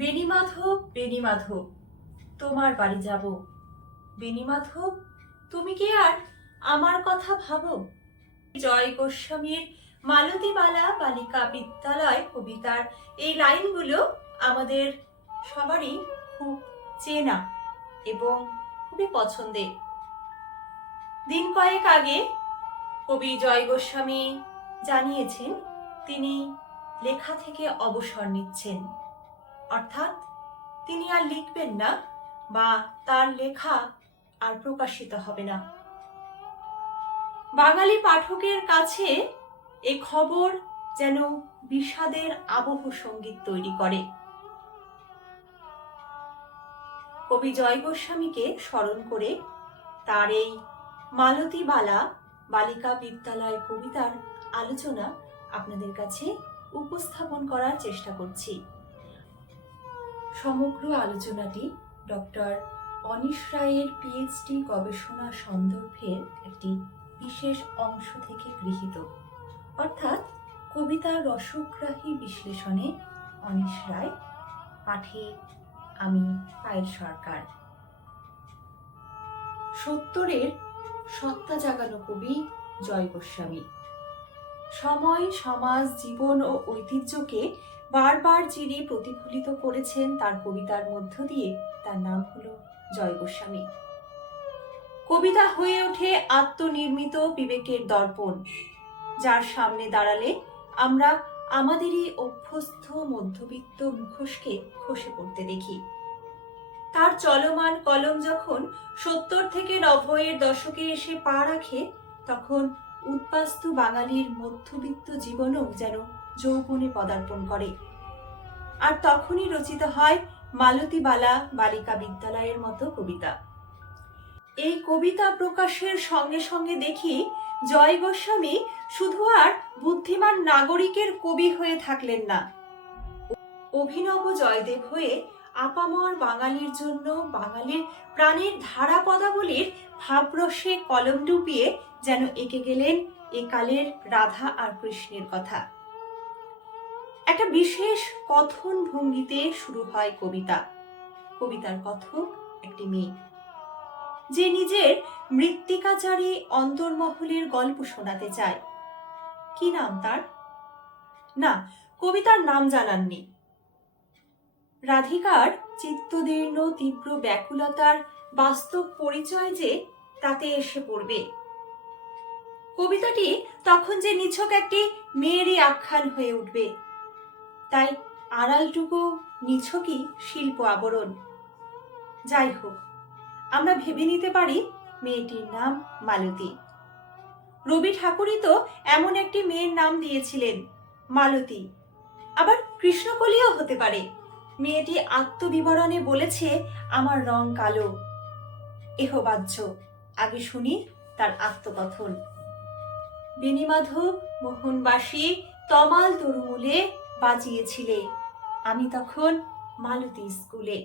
বেণীমাধব বেণীমাধব, তোমার বাড়ি যাব। বেণীমাধব, তুমি কি আর আমার কথা ভাবো? জয় গোস্বামীর মালতীবালা বালিকা বিদ্যালয় কবিতার এই লাইনগুলো আমাদের সবারই খুব চেনা এবং খুবই পছন্দের। দিন কয়েক আগে কবি জয় গোস্বামী জানিয়েছেন, তিনি লেখা থেকে অবসর নিচ্ছেন। অর্থাৎ তিনি আর লিখবেন না বা তার লেখা আর প্রকাশিত হবে না। বাঙালি পাঠকের কাছে এ খবর যেন বিষাদের আবহ সংগীত তৈরি করে। কবি জয় গোস্বামীকে স্মরণ করে তার এই মালতীবালা বালিকা বিদ্যালয় কবিতার আলোচনা আপনাদের কাছে উপস্থাপন করার চেষ্টা করছি। সমগ্র আলোচনাটি ডক্টর অনিশ রায়ের পিএইচডি গবেষণা সন্দর্ভের একটি বিশেষ অংশ থেকে গৃহীত। অর্থাৎ কবিতার রসগ্রাহী বিশ্লেষণে অনিশ রায় পাঠে আমি পায়েল সরকার। সত্তরের সত্তা জাগানো কবি জয় গোস্বামী। সময়, সমাজ, জীবন ও ঐতিহ্যকে বারবার যিনি প্রতিফলিত করেছেন তার কবিতার মধ্য দিয়ে, তার নাম হলো জয় গোস্বামী। কবিতা হয়ে ওঠে আত্মনির্মিত বিবেকের দর্পণ, যার সামনে দাঁড়ালে আমরা আমাদেরই অভ্যস্ত মধ্যবিত্ত মুখোশকে খসে পড়তে দেখি। তার চলমান কলম যখন সত্তর থেকে নব্বইয়ের দশকে এসে পা রাখে, তখন উদ্বাস্তু বাঙালির মধ্যবিত্ত জীবনও যেন যৌবনে পদার্পণ করে। আর তখনই রচিত হয় মালতীবালা বালিকা বিদ্যালয়ের মতো কবিতা। এই কবিতা প্রকাশের সঙ্গে সঙ্গে দেখি জয় গোস্বামী শুধু আর বুদ্ধিমান নাগরিকের কবি হয়ে থাকলেন না। অভিনব জয়দেব হয়ে আপামর বাঙালির জন্য বাঙালির প্রাণের ধারা পদাবলীর ভাবরসে কলম ডুবিয়ে যেন এঁকে গেলেন একালের রাধা আর কৃষ্ণের কথা। একটা বিশেষ কথন ভঙ্গিতে শুরু হয় কবিতা। কবিতার কথক একটি মেয়ে। যে নিজের মৃত্তিকাচারী অন্তর্মহলের গল্প শোনাতে চায়। কি নাম তার? না, কবিতার নাম জানাননি রাধিকার চিত্তদীর্ণ, তীব্র ব্যাকুলতার বাস্তব পরিচয় যে তাতে এসে পড়বে। কবিতাটি তখন যে নিছক একটি মেয়েরই আখ্যান হয়ে উঠবে। তাই আড়ালটুকু নিছকই শিল্প আবরণ। যাই হোক আমরা ভেবে নিতে পারি মেয়েটির নাম মালতী। রবি ঠাকুরই তো এমন একটি মেয়ের নাম দিয়েছিলেন, মালতী। আবার কৃষ্ণকলিও হতে পারে। মেয়েটি আত্মবিবরণে বলেছে, আমার রং কালো। এহ বাহ্য, আগে শুনি তার আত্মকথন। বেণীমাধব মোহনবাসী, তমাল তরুমূলে বাজিয়েছিলে। আমি তখন মালতী স্কুলে।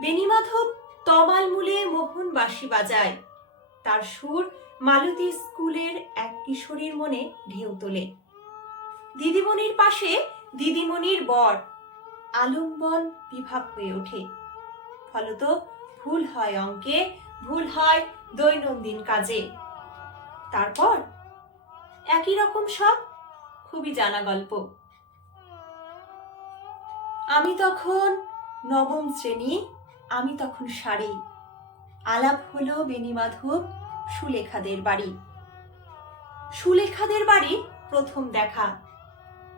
বেণীমাধব তমাল মূলে মোহনবাসী বাজায়। তার সুর মালতী স্কুলের এক কিশোরীর মনে ঢেউ তোলে। দিদিমণির পাশে দিদিমণির বর আলম্বন বিভাগ হয়ে ওঠে। ফলত ভুল হয় অঙ্কে, ভুল হয় দৈনন্দিন কাজে। তারপর একই রকম সব খুবই জানা গল্প। আমি তখন নবম শ্রেণি, আমি তখন সারি। আলাপ হলো বেণীমাধব সুলেখাদের বাড়ি। সুলেখাদের বাড়ি প্রথম দেখা।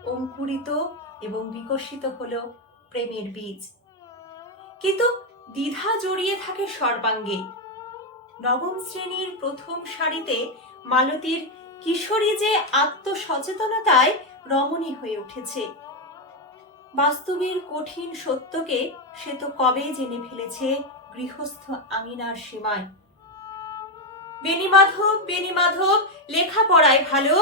অঙ্কুরিত এবং বিকশিত হলো প্রেমের বীজ। কিন্তু দ্বিধা জড়িয়ে থাকে সর্বাঙ্গে। নবম শ্রেণির প্রথম সারিতে মালতীর কিশোরী যে আত্মসচেতনতায় রমণী হয়ে উঠেছে। বাস্তবের কঠিন সত্যকে সে তো কবে জেনে ফেলেছে গৃহস্থ আঙিনার সীমায় বেণীমাধব বেণীমাধব লেখাপড়ায় ভালো,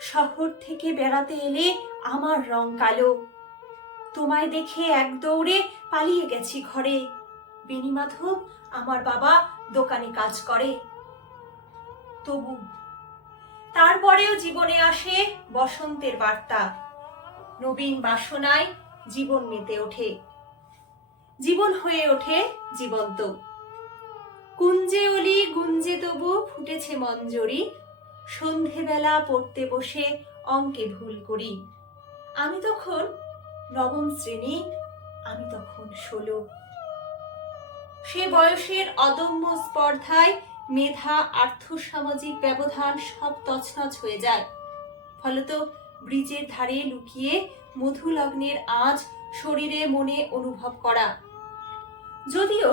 শহর থেকে বেড়াতে এলে আমার রং কালো। তোমায় দেখে এক দৌড়ে পালিয়ে গেছি ঘরে। বেণীমাধব আমার বাবা দোকানে কাজ করে। তবু তারপরেও জীবনে আসে বসন্তের বার্তা। নবীন বাসনায় জীবন মেতে ওঠে। জীবন হয়ে ওঠে জীবন্ত। কুঞ্জে অলি গুঞ্জে তবু ফুটেছে মঞ্জরি। সন্ধেবেলা পড়তে বসে অঙ্কে ভুল করি। আমি তখন নবম শ্রেণি, আমি তখন ষোলো। সে বয়সের অদম্য স্পর্ধায় মেধা, আর্থসামাজিক ব্যবধান সব তছনছ হয়ে যায়। ফলত ব্রিজের ধারে লুকিয়ে মধু লগ্নের আজ শরীরে মনে অনুভব করা। যদিও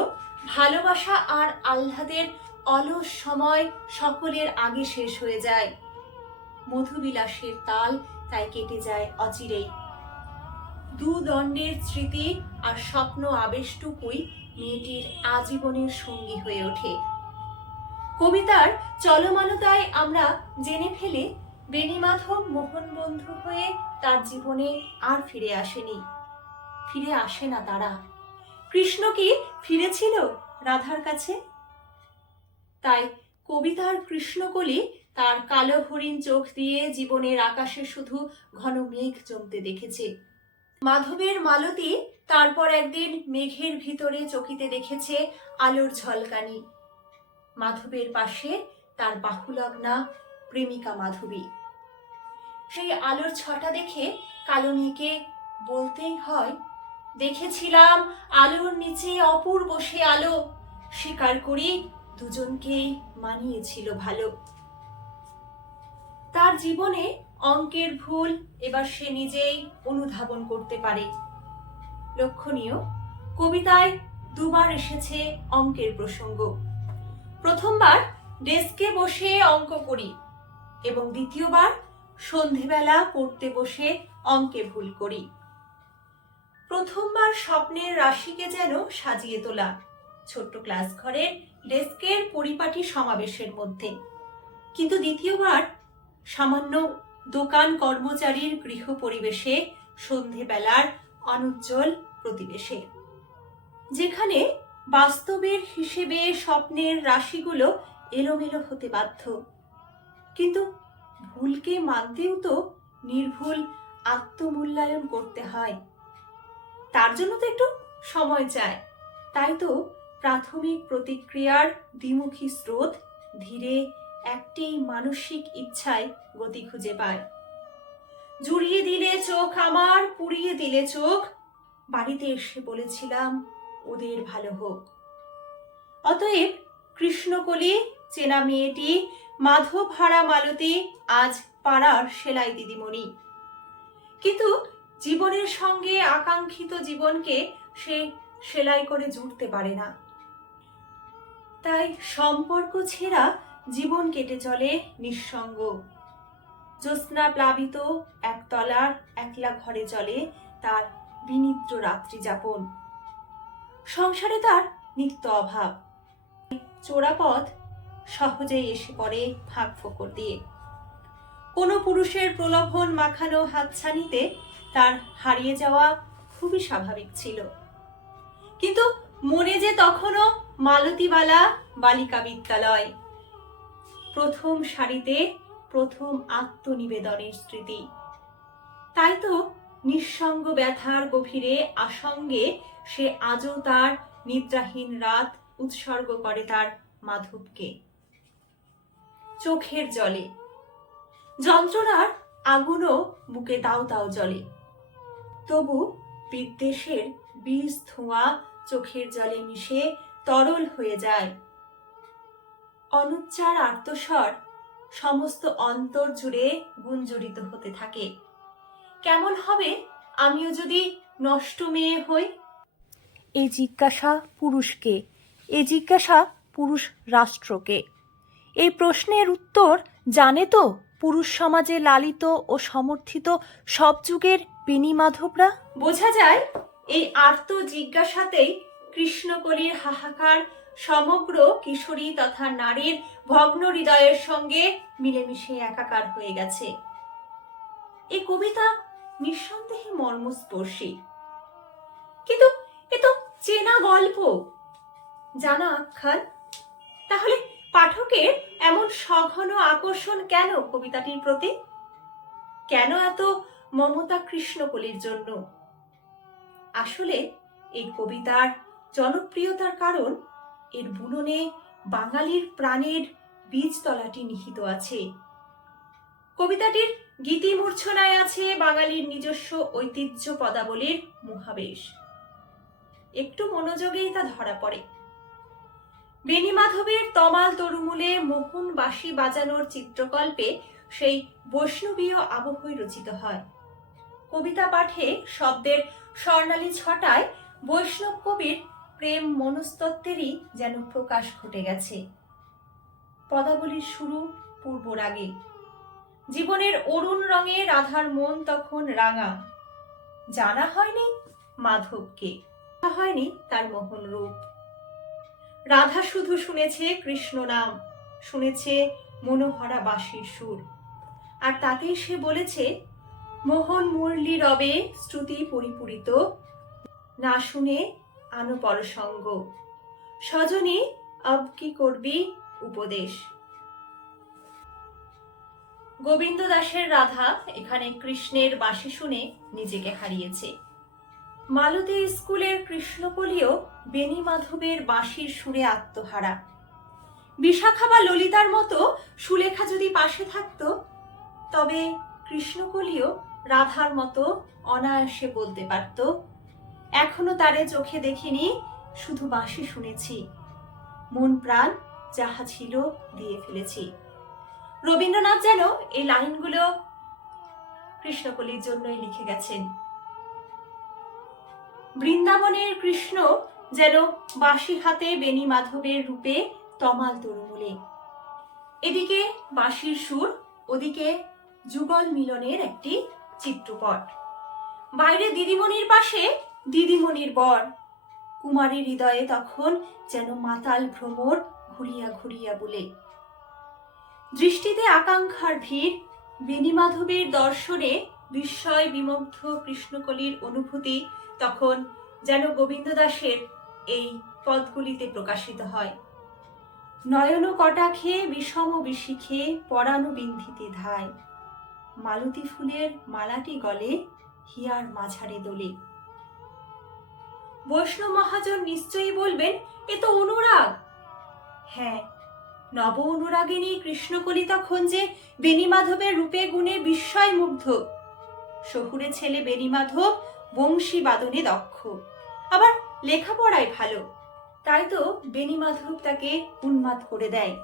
ভালোবাসা আর আহ্লাদের অলস সময় সকলের আগে শেষ হয়ে যায়। মধুবিলাসের তাল তাই কেটে যায় অচিরেই। দু দণ্ডের স্মৃতি আর স্বপ্ন আবেশটুকুই মেয়েটির আজীবনের সঙ্গী হয়ে ওঠে। কবিতার চলমানতায় আমরা জেনে ফেলে, বেণীমাধব মোহন বন্ধু হয়ে তার জীবনে আর ফিরে আসেনি। ফিরে আসে না তারা। কৃষ্ণ কি ফিরেছিল রাধার কাছে? তাই কবিতার কৃষ্ণকলি তার কালো হরিণ চোখ দিয়ে জীবনের আকাশে শুধু ঘন মেঘ জমতে দেখেছে। মাধবের মালতী তারপর একদিন মেঘের ভিতরে চকিতে দেখেছে আলোর ঝলকানি। মাধবের পাশে তার বাহুলগ্না প্রেমিকা মাধবী। সেই আলোর ছটা দেখে কালো মেয়েকে বলতেই হয়, দেখেছিলাম আলোর নিচে অপূর্ব সে আলো। স্বীকার করি দুজনকেই মানিয়েছিল ভালো। তার জীবনে অঙ্কের ভুল এবার সে নিজেই অনুধাবন করতে পারে। লক্ষণীয়, কবিতায় দুবার এসেছে অঙ্কের প্রসঙ্গ। প্রথমবার ডেস্কে বসে অঙ্ক করি এবং দ্বিতীয়বার সন্ধেবেলা পড়তে বসে অঙ্কে ভুল করি। প্রথমবার স্বপ্নের রাশিকে যেন সাজিয়ে তোলা, ছোট্ট ক্লাস ঘরের ডেস্কের পরিপাটি সমাবেশের মধ্যে। কিন্তু দ্বিতীয়বার সামান্য দোকান কর্মচারীর গৃহ পরিবেশে সন্ধেবেলার অনুজ্জ্বল প্রতিবেশে, যেখানে বাস্তবের হিসেবে স্বপ্নের রাশিগুলো এলোমেলো হতে বাধ্য। কিন্তু ভুলকে মানতেও তো নির্ভুল আত্মমূল্যায়ন করতে হয়। তার জন্য তো একটু সময় চায়। তাই তো প্রাথমিক প্রতিক্রিয়ার দ্বিমুখী স্রোত ধীরে একটি মানসিক ইচ্ছায় গতি খুঁজে পায়। জুড়িয়ে দিলে চোখ আমার, পুড়িয়ে দিলে চোখ। বাড়িতে এসে বলেছিলাম, ওদের ভালো হোক। অতএব কৃষ্ণকলি, চেনা মেয়েটি মাধব হারা মালতী আজ পাড়ার সেলাই দিদিমণি। কিন্তু জীবনের সঙ্গে আকাঙ্ক্ষিত জীবনকে সে সেলাই করে জুড়তে পারে না। তাই সম্পর্ক ছেঁড়া জীবন কেটে চলে নিঃসঙ্গ। জ্যোৎস্না প্লাবিত একতলার একলা ঘরে চলে তার বিনিদ্র রাত্রি যাপন। সংসারে তার নিত্য অভাব। চোরাপথ সহজেই এসে পড়ে ফাঁক ফোকর দিয়ে। কোনো পুরুষের প্রলোভন মাখানো হাতছানিতে তার হারিয়ে যাওয়া খুবই স্বাভাবিক ছিল। কিন্তু মনে যে তখনও মালতীবালা বালিকা বিদ্যালয়, প্রথম সারিতে প্রথম আত্মনিবেদনের স্মৃতি। তাই তো নিঃসঙ্গ ব্যথার গভীরে আসঙ্গে সে আজও তার নিদ্রাহীন রাত উৎসর্গ করে তার মাধবকে। চোখের জলে। যন্ত্রণার আগুনও বুকে দাও দাও জলে তবু বিদ্বেষের বীজ ধোঁয়া চোখের জলে মিশে তরল হয়ে যায়। অনুচ্চার আর্তস্বর সমস্ত অন্তর জুড়ে গুঞ্জরিত হতে থাকে। কেমন হবে? আমিও যদি নষ্ট মেয়ে হই? এই জিজ্ঞাসা পুরুষকে এই জিজ্ঞাসা পুরুষ রাষ্ট্রকে। এই প্রশ্নের উত্তর জানে তো পুরুষ সমাজে লালিত ও সমর্থিত সব যুগের বিনিমাধবরা? বোঝা যায়, এই আর্ত জিজ্ঞাসাতেই কৃষ্ণকলির হাহাকার সমগ্র কিশোরী তথা নারীর ভগ্ন হৃদয়ের সঙ্গে মিলেমিশে একাকার হয়ে গেছে। এই কবিতা নিঃসন্দেহে মর্মস্পর্শী। কিন্তু এ তো চেনা গল্প। জানা আখ্যান? তাহলে পাঠকের এমন সঘন আকর্ষণ কেন কবিতাটির প্রতি? কেন এত মমতা কৃষ্ণকলির জন্য? আসলে এই কবিতার জনপ্রিয়তার কারণ এর বুননে বাঙালির প্রাণের বীজতলাটি নিহিত আছে। কবিতাটির গীতিমূর্ছনায় আছে বাঙালির নিজস্ব ঐতিহ্য পদাবলীর মহাবেশ। একটু মনোযোগেই তা ধরা পড়ে। বেণী মাধবের তমাল তরুমূলে মোহন বাঁশি বাজানোর চিত্রকল্পে সেই বৈষ্ণবীয় আবহই রচিত হয়। কবিতা পাঠে শব্দের স্বর্ণালী ছটায় বৈষ্ণব কবির প্রেম মনস্তত্ত্বেরই যেন প্রকাশ ঘটে গেছে। পদাবলীর শুরু পূর্ব রাগে জীবনের অরুণ রঙে রাধার মন তখন রাঙা। জানা হয়নি মাধবকে। হয়নি তার মোহন রূপ। রাধা শুধু শুনেছে কৃষ্ণ নাম, শুনেছে মনোহরা বাঁশির সুর। আর তাতেই সে বলেছে, মোহন মুরলি রবে শ্রুতি পরিপূরিত, না শুনে আনো পরসঙ্গ স্বজনে আব কি করবি উপদেশ। গোবিন্দ দাসের রাধা এখানে কৃষ্ণের বাঁশি শুনে নিজেকে হারিয়েছে। মালতী স্কুলের কৃষ্ণকলিও বেণী মাধবের বাঁশির সুরে আত্মহারা। বিশাখা বা ললিতার মতো সুলেখা যদি পাশে থাকতো, তবে কৃষ্ণকলিও রাধার মতো অনায়াসে বলতে পারত। এখনও তারে চোখে দেখিনি, শুধু বাঁশি শুনেছি। মন প্রাণ যাহা ছিল দিয়ে ফেলেছি। রবীন্দ্রনাথ যেন এই লাইনগুলো কৃষ্ণকলির জন্যই লিখে গেছেন। বৃন্দাবনের কৃষ্ণ যেন বাঁশি হাতে বেণী মাধবের রূপে তমাল তরুমূলে। এদিকে বাঁশির সুর, ওদিকে যুগল মিলনের একটি চিত্রপট। বাইরে দিদিমণির পাশে দিদিমণির বর। কুমারীর হৃদয়ে তখন যেন মাতাল ভ্রমর ঘুরিয়া ঘুরিয়া বলে। দৃষ্টিতে আকাঙ্ক্ষার ভিড় বেণীমাধবের দর্শনে বিস্ময় বিমুগ্ধ কৃষ্ণকলির অনুভূতি তখন যেন গোবিন্দ দাসের এই পদগুলিতে প্রকাশিত হয়। নয়ন কটাক্ষে বিষম বিশিখে পরাণু বিন্ধিতে ধায়। মালতী ফুলের মালাটি গলে হিয়ার মাঝারে দোলে। বৈষ্ণব মহাজন নিশ্চয়ই বলবেন, এ তো অনুরাগ! হ্যাঁ নব অনুরাগিনী কৃষ্ণকলি তখন যে বেণীমাধবের রূপে গুণে বিস্ময় মুগ্ধ। শহুরে ছেলে বেণীমাধব বংশী বাদনে দক্ষ। আবার লেখাপড়ায় ভালো। তাই তো বেণীমাধব তাকে উন্মাদ করে দেয়।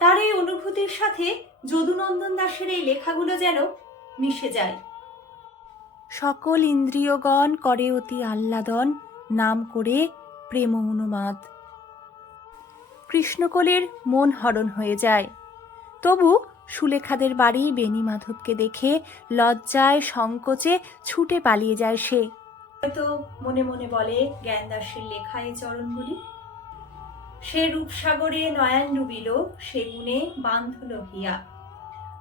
তার এই অনুভূতির সাথে যদুনন্দন দাসের এই লেখাগুলো যেন মিশে যায়। সকল ইন্দ্রিয়গণ করে অতি আহ্লাদন, নাম করে প্রেম অনুমাদ। কৃষ্ণকলের মন হরণ হয়ে যায়। তবু সুলেখাদের বাড়ি বেণী মাধবকে দেখে লজ্জায় সংকোচে ছুটে পালিয়ে যায় সে। হয়তো মনে মনে বলে জ্ঞানদাসের লেখা এই চরণগুলি। সে রূপসাগরে নয়ন ডুবিল, সে গুণে বান্ধল হিয়া।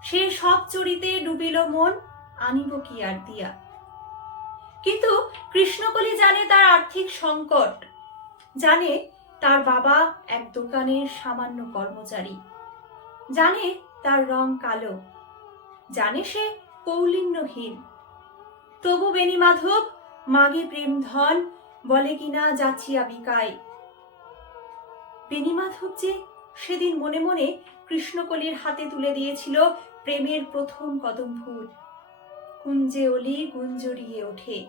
সে সব চরিতে ডুবিল মন, আনিব কি আর দিয়া? কিন্তু কৃষ্ণকলি জানে তার আর্থিক সংকট। জানে তার বাবা এক দোকানের সামান্য কর্মচারী। জানে তার রং কালো। জানে সে কৌলিন্যহীন। তবু বেণী মাধব মাগে প্রেম ধন বলে কিনা যাচ্ছিয়া বিকায় বেণী মাধব যে সেদিন মনে মনে কৃষ্ণকলির হাতে তুলে দিয়েছিল প্রেমের প্রথম কদম ফুল। কুঞ্জে অলি গুঞ্জরিয়ে ওঠে।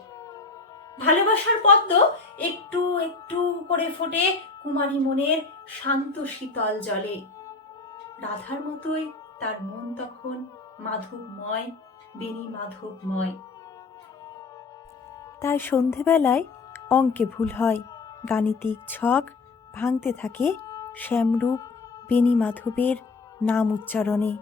ভালোবাসার পদ্ম একটু একটু করে ফোটে কুমারী মনের শান্ত শীতল জলে। রাধার মতোই তার মন তখন মাধবময় বেণী মাধবময় তাই সন্ধেবেলায় অঙ্কে ভুল হয়। গাণিতিক ছক ভাঙতে থাকে শ্যামরূপ বেণী মাধবের নাম উচ্চারণে।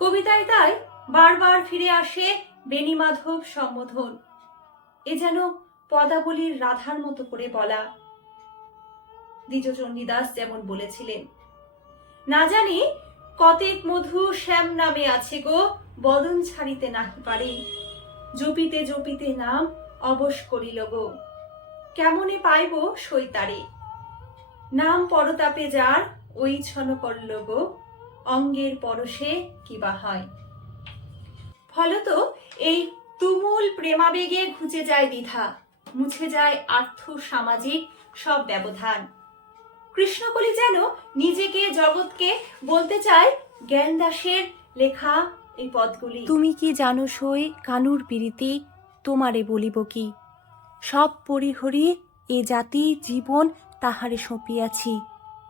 কবিতায় তাই বারবার ফিরে আসে বেণী মাধব সম্বোধন। এ যেন পদাবলীর রাধার মতো করে বলা। দ্বিজচণ্ডীদাস যেমন বলেছিলেন, না জানি কতেক মধু শ্যাম নামে আছে গো, বদন ছাড়িতে নাহি পারে। জপিতে জপিতে নাম অবশ করিল গো। কেমনে পাইব সৈতারে? নাম পরতাপে যার ওই ছন করল গো। অঙ্গের পরশে কিবা হয়? ফলত এই তুমুল প্রেমাবেগে ঘুচে যায় দ্বিধা, মুছে যায় আর্থ সামাজিক সব ব্যবধান। কৃষ্ণকলি যেন নিজেকে জগৎকে বলতে চায় জ্ঞান দাসের লেখা এই পদগুলি। তুমি কি জানো সই কানুর পিরিতি তোমারে বলিব কি? সব পরিহরি এ জাতি জীবন তাহারে সঁপিয়াছি।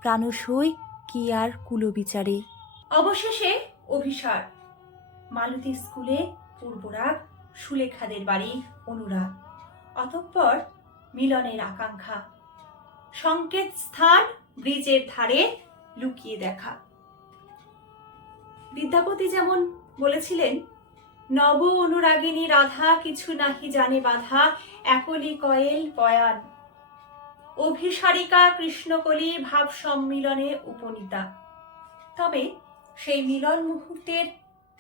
প্রাণসই কি আর কুলবিচারে? অবশেষে অভিসার। মালতী স্কুলে পূর্বরাগ সুলেখাদের বাড়ি অনুরাগ। অতঃপর মিলনের আকাঙ্ক্ষা। সংকেত স্থান ব্রিজের ধারে লুকিয়ে দেখা। বিদ্যাপতি যেমন বলেছিলেন, নব অনুরাগিনী রাধা কিছু নাহি জানে বাধা, একলি কয়েল পয়ান। অভিসারিকা কৃষ্ণকলি ভাব সম্মিলনে উপনীতা। তবে সেই মিলন মুহূর্তের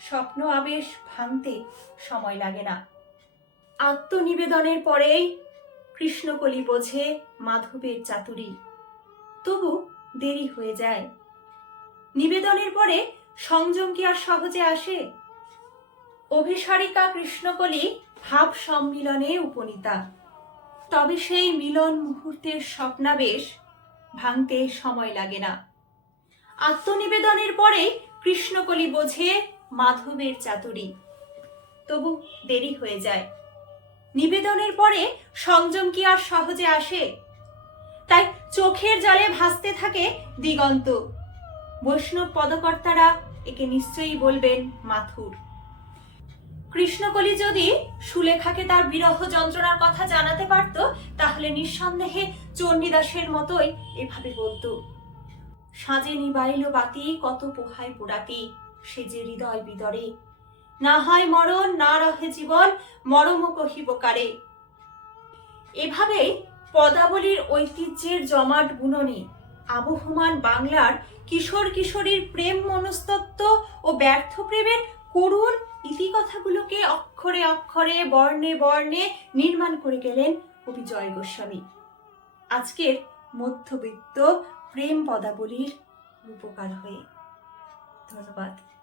স্বপ্ন আবেশ ভাঙতে সময় লাগে না। আত্মনিবেদনের পরেই কৃষ্ণকলি বোঝে মাধবের চাতুরী। তবু দেরি হয়ে যায়। নিবেদনের পরে সংযম কি আর সহজে আসে? অভিসারিকা কৃষ্ণকলি ভাব সম্মিলনে উপনীতা। তবে সেই মিলন মুহূর্তের স্বপ্নাবেশ ভাঙতে সময় লাগে না। আত্মনিবেদনের পরে কৃষ্ণকলি বোঝে মাধবের চাতুরি। তবু দেরি হয়ে যায়। নিবেদনের পরে সংযম কি আর সহজে আসে? তাই চোখের জলে ভাসতে থাকে দিগন্ত। বৈষ্ণব পদকর্তারা একে নিশ্চয়ই বলবেন মাথুর। কৃষ্ণকলি যদি সুলেখাকে তার বিরহ যন্ত্রণার কথা জানাতে পারত, তাহলে নিঃসন্দেহে চণ্ডীদাসের মতোই এভাবে বলতো। সাজে নিবাইল বাতি, কত পোহায় পোড়াতি, সে যে হৃদয় বিদরে না হয় মরণ, না রহে জীবন, মরম কহিব কারে। এভাবে পদাবলীর ঐতিহ্যের জমাট বুননে আবহমান বাংলার কিশোর কিশোরীর প্রেম মনস্তত্ব ও ব্যর্থ প্রেমের করুণ ইতিকথাগুলোকে অক্ষরে অক্ষরে, বর্ণে বর্ণে নির্মাণ করে গেলেন কবি জয় গোস্বামী। আজকের মধ্যবিত্ত প্রেম পদাবলীর রূপকার হয়ে। ধন্যবাদ।